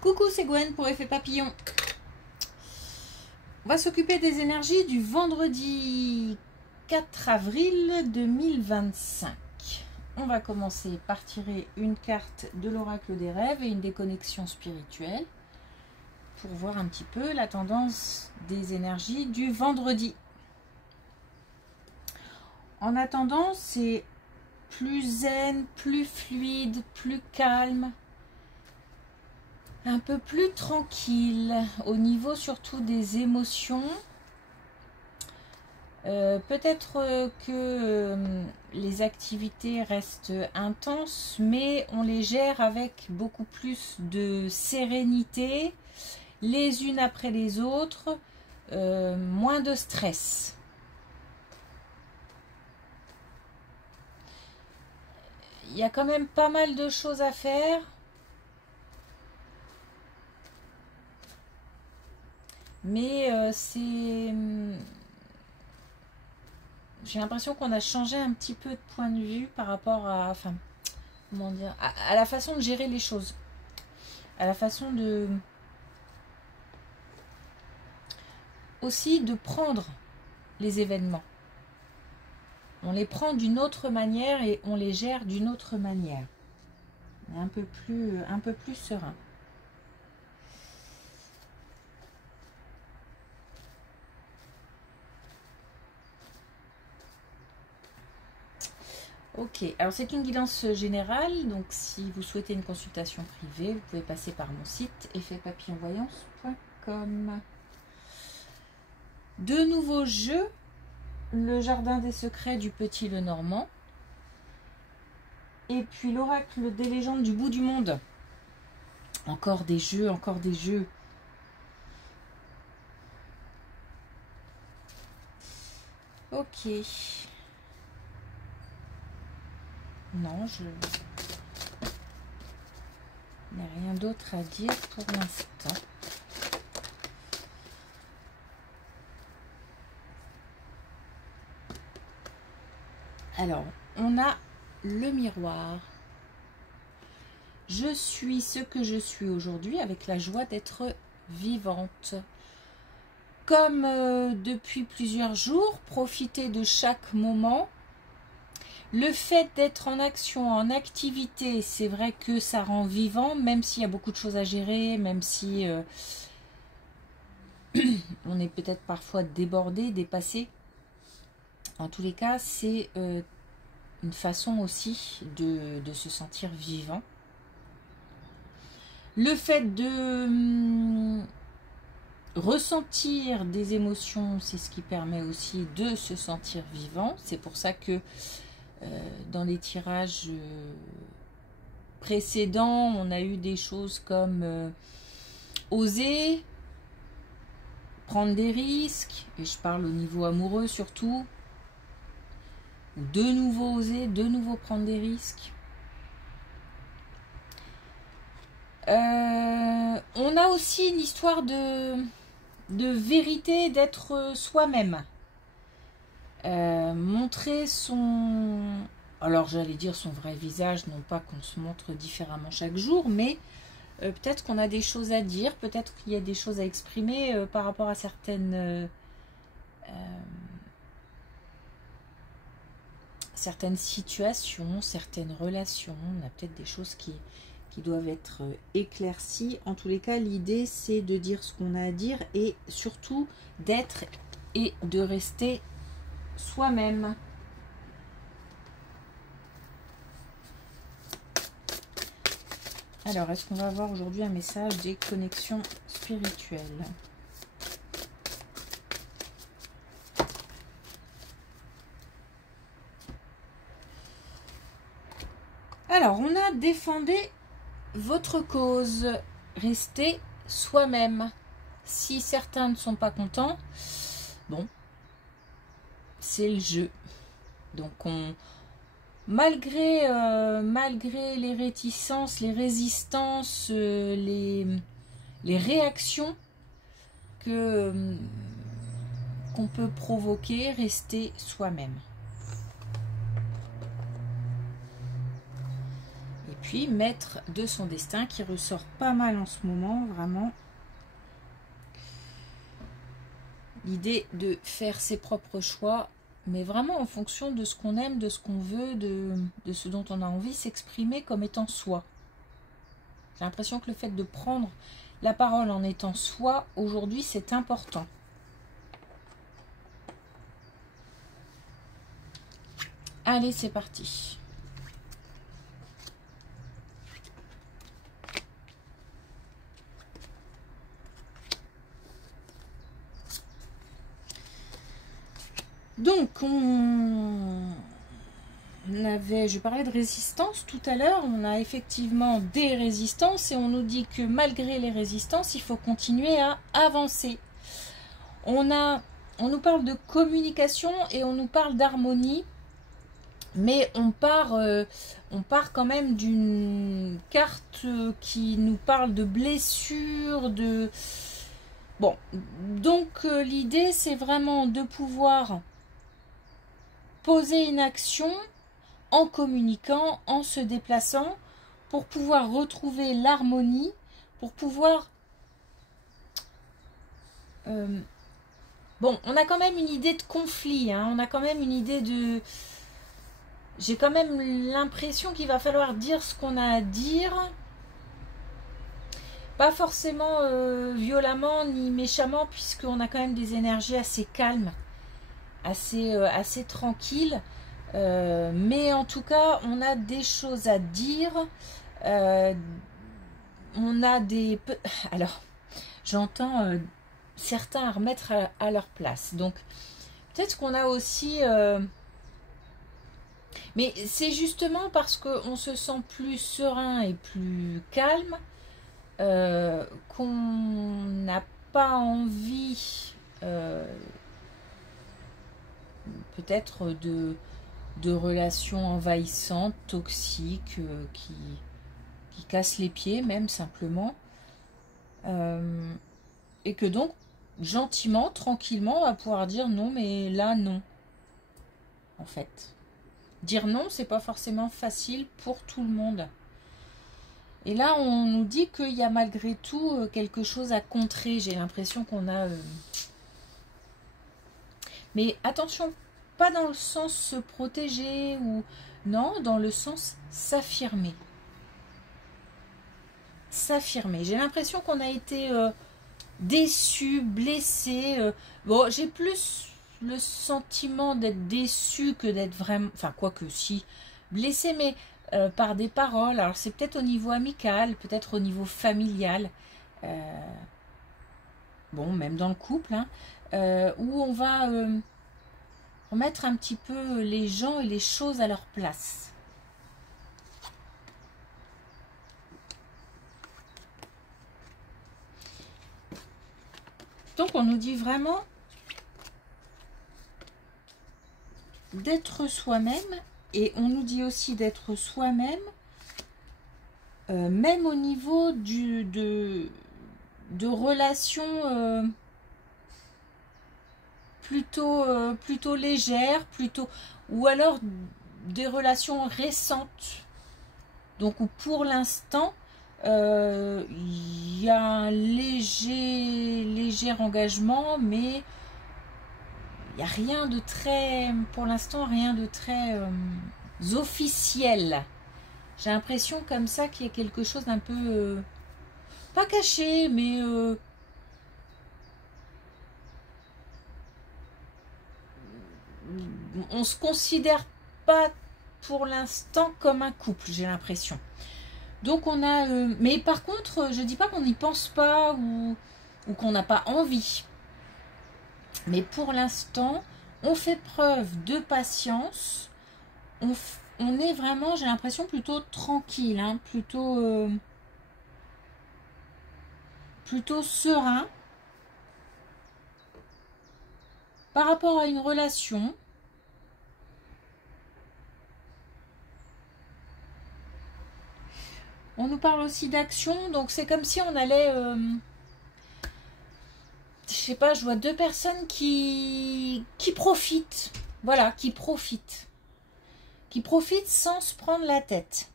Coucou, c'est Gwen pour Effet Papillon. On va s'occuper des énergies du vendredi 4 avril 2025. On va commencer par tirer une carte de l'oracle des rêves et une déconnexion spirituelle pour voir un petit peu la tendance des énergies du vendredi. En attendant, c'est plus zen, plus fluide, plus calme, un peu plus tranquille au niveau surtout des émotions. Peut-être que les activités restent intenses, mais on les gère avec beaucoup plus de sérénité, les unes après les autres, moins de stress. Il y a quand même pas mal de choses à faire. Mais j'ai l'impression qu'on a changé un petit peu de point de vue par rapport à, enfin, comment dire, à la façon de gérer les choses, à la façon de aussi de prendre les événements. On les prend d'une autre manière et on les gère d'une autre manière. Un peu plus serein. Ok, alors c'est une guidance générale, donc si vous souhaitez une consultation privée, vous pouvez passer par mon site effetpapillonvoyance.com. De nouveaux jeux, le jardin des secrets du Petit Lenormand, et puis l'oracle des légendes du bout du monde. Encore des jeux, encore des jeux. Ok. Non, je n'ai rien d'autre à dire pour l'instant. Alors, on a le miroir. Je suis ce que je suis aujourd'hui avec la joie d'être vivante. Comme depuis plusieurs jours, profitez de chaque moment. Le fait d'être en action, en activité, c'est vrai que ça rend vivant, même s'il y a beaucoup de choses à gérer, même si on est peut-être parfois débordé, dépassé. En tous les cas, c'est une façon aussi de se sentir vivant. Le fait de ressentir des émotions, c'est ce qui permet aussi de se sentir vivant. C'est pour ça que dans les tirages précédents, on a eu des choses comme oser, prendre des risques, et je parle au niveau amoureux surtout, ou de nouveau oser, de nouveau prendre des risques. On a aussi une histoire de vérité, d'être soi-même. Montrer son... Alors j'allais dire son vrai visage, non pas qu'on se montre différemment chaque jour, mais peut-être qu'on a des choses à dire, peut-être qu'il y a des choses à exprimer par rapport à certaines situations, certaines relations. On a peut-être des choses qui doivent être éclaircies. En tous les cas, l'idée c'est de dire ce qu'on a à dire et surtout d'être et de rester soi-même. Alors, est-ce qu'on va avoir aujourd'hui un message des connexions spirituelles? Alors, on a défendu votre cause. Restez soi-même. Si certains ne sont pas contents, bon, c'est le jeu. Donc, malgré les réticences, les résistances, les réactions qu'on peut provoquer, rester soi-même. Et puis maître de son destin qui ressort pas mal en ce moment, vraiment. L'idée de faire ses propres choix, mais vraiment en fonction de ce qu'on aime, de ce qu'on veut, de ce dont on a envie, s'exprimer comme étant soi. J'ai l'impression que le fait de prendre la parole en étant soi, aujourd'hui, c'est important. Allez, c'est parti. Donc, je parlais de résistance tout à l'heure, on a effectivement des résistances et on nous dit que malgré les résistances, il faut continuer à avancer. On nous parle de communication et on nous parle d'harmonie, mais on part quand même d'une carte qui nous parle de blessures, de... Bon, donc l'idée c'est vraiment de pouvoir poser une action en communiquant, en se déplaçant, pour pouvoir retrouver l'harmonie, pour pouvoir... Bon, on a quand même une idée de conflit, hein, on a quand même une idée de... J'ai quand même l'impression qu'il va falloir dire ce qu'on a à dire. Pas forcément violemment ni méchamment, puisqu'on a quand même des énergies assez calmes, assez tranquilles. Mais en tout cas, on a des choses à dire. On a des... Alors, j'entends certains à remettre à leur place. Donc, peut-être qu'on a aussi... Mais c'est justement parce qu'on se sent plus serein et plus calme qu'on n'a pas envie peut-être de relations envahissantes, toxiques, qui cassent les pieds même simplement. Et que donc, gentiment, tranquillement, on va pouvoir dire non, mais là, non. En fait. Dire non, c'est pas forcément facile pour tout le monde. Et là, on nous dit qu'il y a malgré tout quelque chose à contrer. J'ai l'impression qu'on a... Mais attention, pas dans le sens se protéger ou... Non, dans le sens s'affirmer. S'affirmer. J'ai l'impression qu'on a été déçu, blessé. Bon, j'ai plus le sentiment d'être déçu que d'être vraiment... Enfin, quoique si, blessé, mais par des paroles. Alors, c'est peut-être au niveau amical, peut-être au niveau familial. Bon, même dans le couple, hein, où on va remettre un petit peu les gens et les choses à leur place. Donc, on nous dit vraiment d'être soi-même, et on nous dit aussi d'être soi-même, même au niveau de relations plutôt légères, ou alors des relations récentes. Donc, où pour l'instant, il y a un léger engagement, mais il n'y a rien de très, pour l'instant, rien de très officiel. J'ai l'impression comme ça qu'il y a quelque chose d'un peu, pas caché, mais on se considère pas pour l'instant comme un couple, j'ai l'impression. Donc on a... mais par contre, je dis pas qu'on n'y pense pas ou qu'on n'a pas envie. Mais pour l'instant, on fait preuve de patience. On est vraiment, j'ai l'impression, plutôt tranquille, hein, plutôt serein par rapport à une relation. On nous parle aussi d'action, donc c'est comme si on allait... je sais pas, je vois deux personnes qui profitent. Voilà, qui profitent. Qui profitent sans se prendre la tête.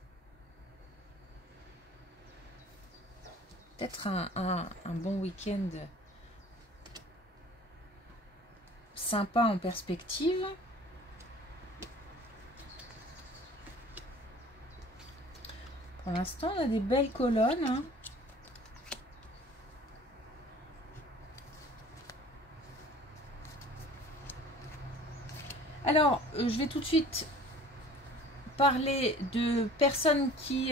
peut-être un bon week-end sympa en perspective. Pour l'instant, on a des belles colonnes. Hein. Alors, je vais tout de suite parler de personnes qui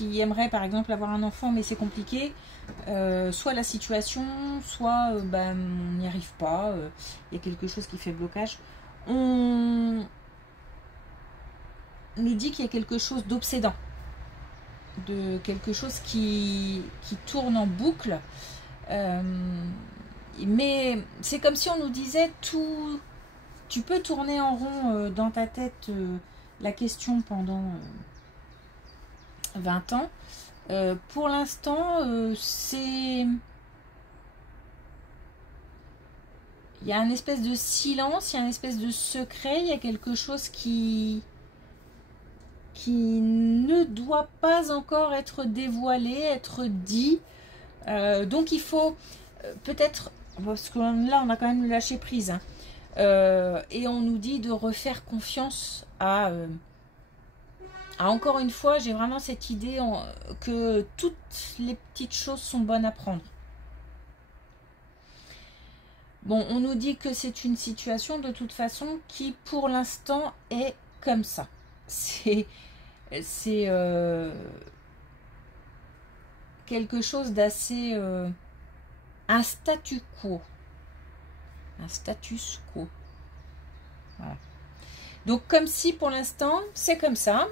aimeraient par exemple avoir un enfant, mais c'est compliqué. Soit la situation, soit on n'y arrive pas. Il y a quelque chose qui fait blocage. On nous dit qu'il y a quelque chose d'obsédant, de quelque chose qui tourne en boucle. Mais c'est comme si on nous disait tout. Tu peux tourner en rond dans ta tête la question pendant 20 ans. Pour l'instant, c'est... Il y a un espèce de silence, il y a un espèce de secret, il y a quelque chose qui ne doit pas encore être dévoilé, être dit. Donc il faut peut-être, parce que là on a quand même lâché prise, hein, et on nous dit de refaire confiance à encore une fois, j'ai vraiment cette idée que toutes les petites choses sont bonnes à prendre. Bon, on nous dit que c'est une situation de toute façon qui pour l'instant est comme ça. C'est quelque chose d'assez... un statu quo. Un status quo. Voilà. Donc comme si pour l'instant c'est comme ça,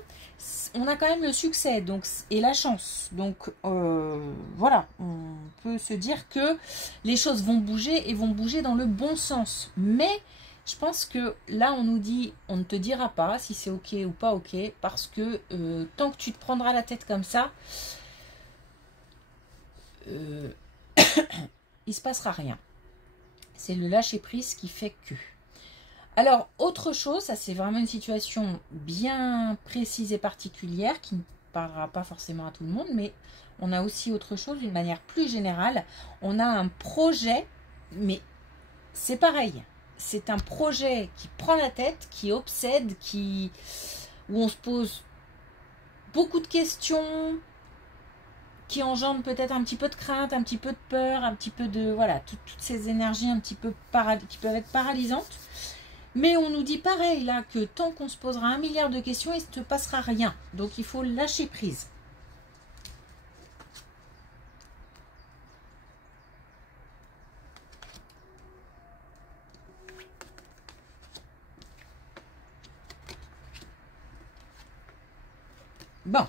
on a quand même le succès donc, et la chance. Donc voilà, on peut se dire que les choses vont bouger et vont bouger dans le bon sens. Mais je pense que là on nous dit, on ne te dira pas si c'est ok ou pas ok, parce que tant que tu te prendras la tête comme ça, il ne se passera rien. C'est le lâcher prise qui fait que... Alors, autre chose, ça c'est vraiment une situation bien précise et particulière qui ne parlera pas forcément à tout le monde, mais on a aussi autre chose d'une manière plus générale. On a un projet, mais c'est pareil. C'est un projet qui prend la tête, qui obsède, où on se pose beaucoup de questions, qui engendre peut-être un petit peu de crainte, un petit peu de peur, un petit peu de... Voilà, toutes ces énergies un petit peu qui peuvent être paralysantes. Mais on nous dit pareil là que tant qu'on se posera 1 milliard de questions, il ne se passera rien. Donc il faut lâcher prise. Bon.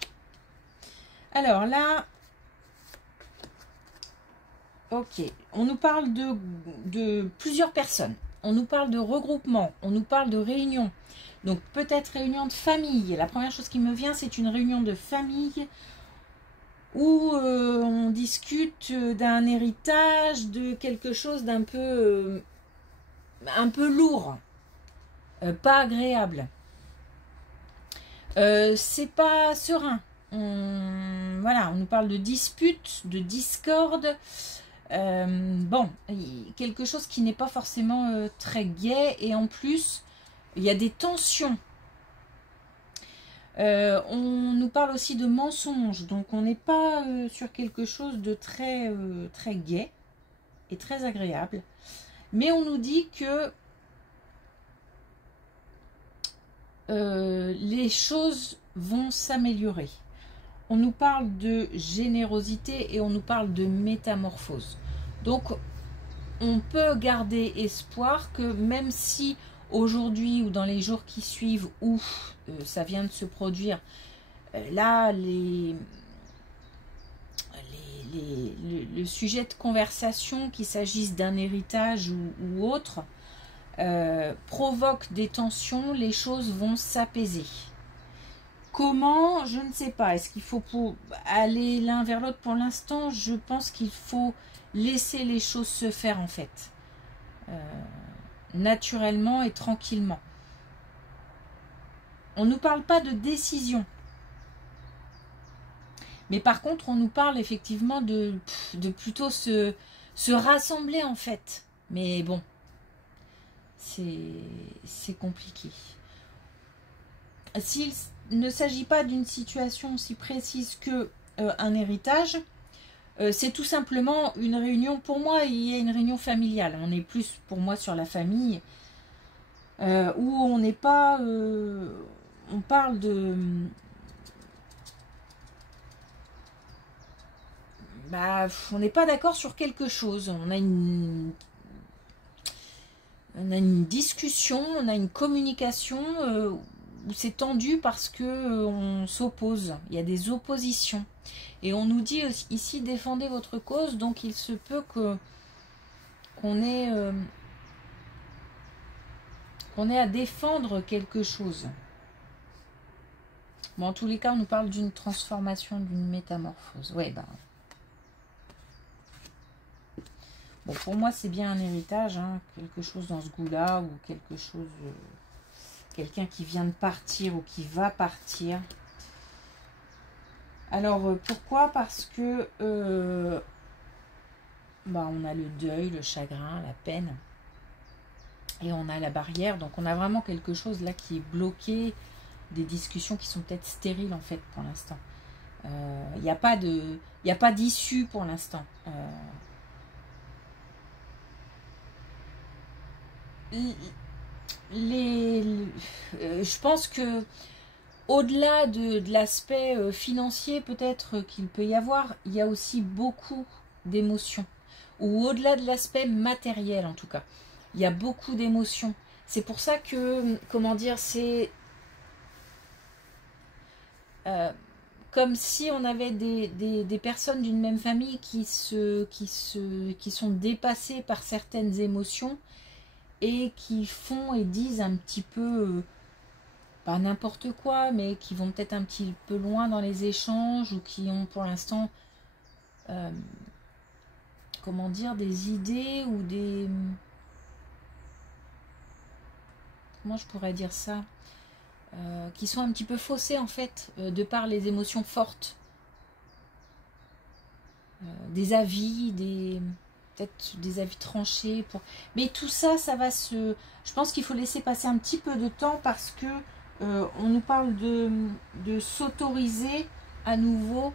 Alors là, ok. On nous parle de plusieurs personnes. On nous parle de regroupement, on nous parle de réunion. Donc peut-être réunion de famille. La première chose qui me vient, c'est une réunion de famille où on discute d'un héritage, de quelque chose d'un peu, un peu lourd, pas agréable. C'est pas serein. Voilà, on nous parle de dispute, de discorde. Bon, quelque chose qui n'est pas forcément très gai, et en plus il y a des tensions. On nous parle aussi de mensonges, donc on n'est pas sur quelque chose de très très gai et très agréable, mais on nous dit que les choses vont s'améliorer. On nous parle de générosité et on nous parle de métamorphose. Donc, on peut garder espoir que même si aujourd'hui ou dans les jours qui suivent où ça vient de se produire, là, le sujet de conversation, qu'il s'agisse d'un héritage ou autre, provoque des tensions, les choses vont s'apaiser. Comment? Je ne sais pas. Est-ce qu'il faut aller l'un vers l'autre? Pour l'instant, je pense qu'il faut laisser les choses se faire en fait. Naturellement et tranquillement. On ne nous parle pas de décision. Mais par contre, on nous parle effectivement de plutôt se rassembler en fait. Mais bon, c'est compliqué. S'il ne s'agit pas d'une situation aussi précise que un héritage, c'est tout simplement une réunion. Pour moi, il y a une réunion familiale. On est plus pour moi sur la famille, où on n'est pas... on parle de... Bah, on n'est pas d'accord sur quelque chose. On a une discussion, on a une communication où c'est tendu parce que on s'oppose. Il y a des oppositions. Et on nous dit ici, défendez votre cause. Donc il se peut qu'on ait à défendre quelque chose. Bon, en tous les cas, on nous parle d'une transformation, d'une métamorphose. Ouais, ben... Bon, pour moi, c'est bien un héritage, hein, quelque chose dans ce goût-là, ou quelque chose... quelqu'un qui vient de partir ou qui va partir. Alors, pourquoi? Parce que... bah, on a le deuil, le chagrin, la peine. Et on a la barrière. Donc, on a vraiment quelque chose là qui est bloqué. Des discussions qui sont peut-être stériles, en fait, pour l'instant. Il n'y a pas d'issue pour l'instant. Je pense que au-delà de l'aspect financier peut-être qu'il peut y avoir, il y a aussi beaucoup d'émotions. Ou au-delà de l'aspect matériel en tout cas. Il y a beaucoup d'émotions. C'est pour ça que, comment dire, c'est... comme si on avait des personnes d'une même famille qui sont dépassées par certaines émotions et qui font et disent un petit peu, pas n'importe quoi, mais qui vont peut-être un petit peu loin dans les échanges ou qui ont pour l'instant, comment dire, des idées ou des... Comment je pourrais dire ça, qui sont un petit peu faussées en fait, de par les émotions fortes. Des avis, peut-être des avis tranchés. Mais tout ça, ça va se... Je pense qu'il faut laisser passer un petit peu de temps parce que on nous parle de s'autoriser à nouveau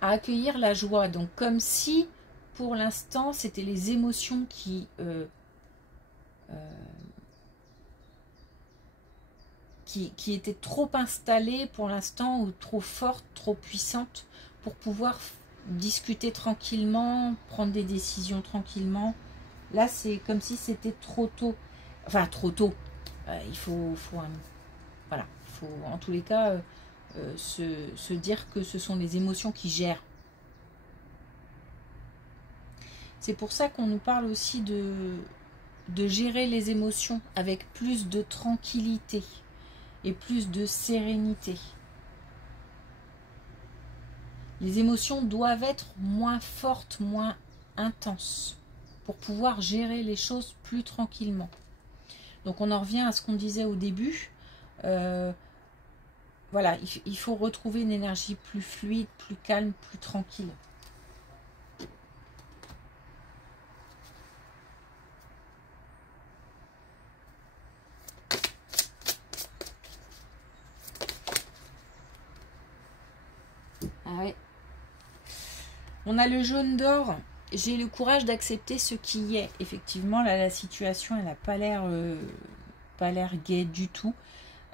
à accueillir la joie. Donc comme si, pour l'instant, c'était les émotions qui étaient trop installées pour l'instant ou trop fortes, trop puissantes pour pouvoir discuter tranquillement, prendre des décisions tranquillement. Là, c'est comme si c'était trop tôt. Enfin, trop tôt. Il faut voilà, il faut en tous les cas se dire que ce sont les émotions qui gèrent. C'est pour ça qu'on nous parle aussi de gérer les émotions avec plus de tranquillité et plus de sérénité. Les émotions doivent être moins fortes, moins intenses, pour pouvoir gérer les choses plus tranquillement. Donc on en revient à ce qu'on disait au début. Voilà, il faut retrouver une énergie plus fluide, plus calme, plus tranquille. Ah ouais. On a le jaune d'or. J'ai le courage d'accepter ce qui est. Effectivement, là, la situation, elle n'a pas l'air gaie du tout.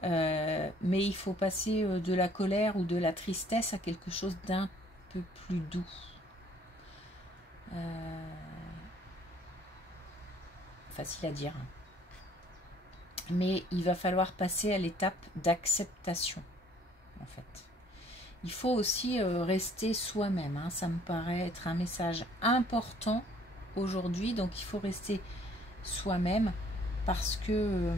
Mais il faut passer de la colère ou de la tristesse à quelque chose d'un peu plus doux. Facile à dire. Mais il va falloir passer à l'étape d'acceptation, en fait. Il faut aussi rester soi-même. Hein. Ça me paraît être un message important aujourd'hui. Donc, il faut rester soi-même parce que...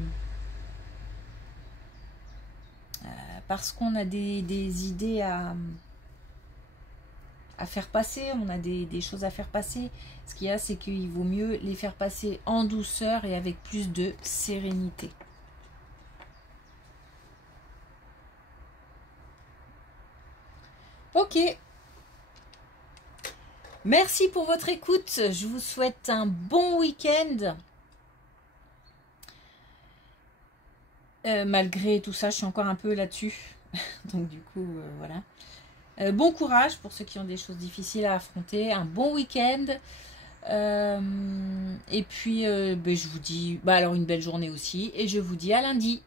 parce qu'on a des idées à faire passer, on a des choses à faire passer. Ce qu'il y a, c'est qu'il vaut mieux les faire passer en douceur et avec plus de sérénité. Ok. Merci pour votre écoute. Je vous souhaite un bon week-end. Malgré tout ça, je suis encore un peu là-dessus. Donc du coup, voilà. Bon courage pour ceux qui ont des choses difficiles à affronter. Un bon week-end. Et puis, je vous dis, alors une belle journée aussi. Et je vous dis à lundi.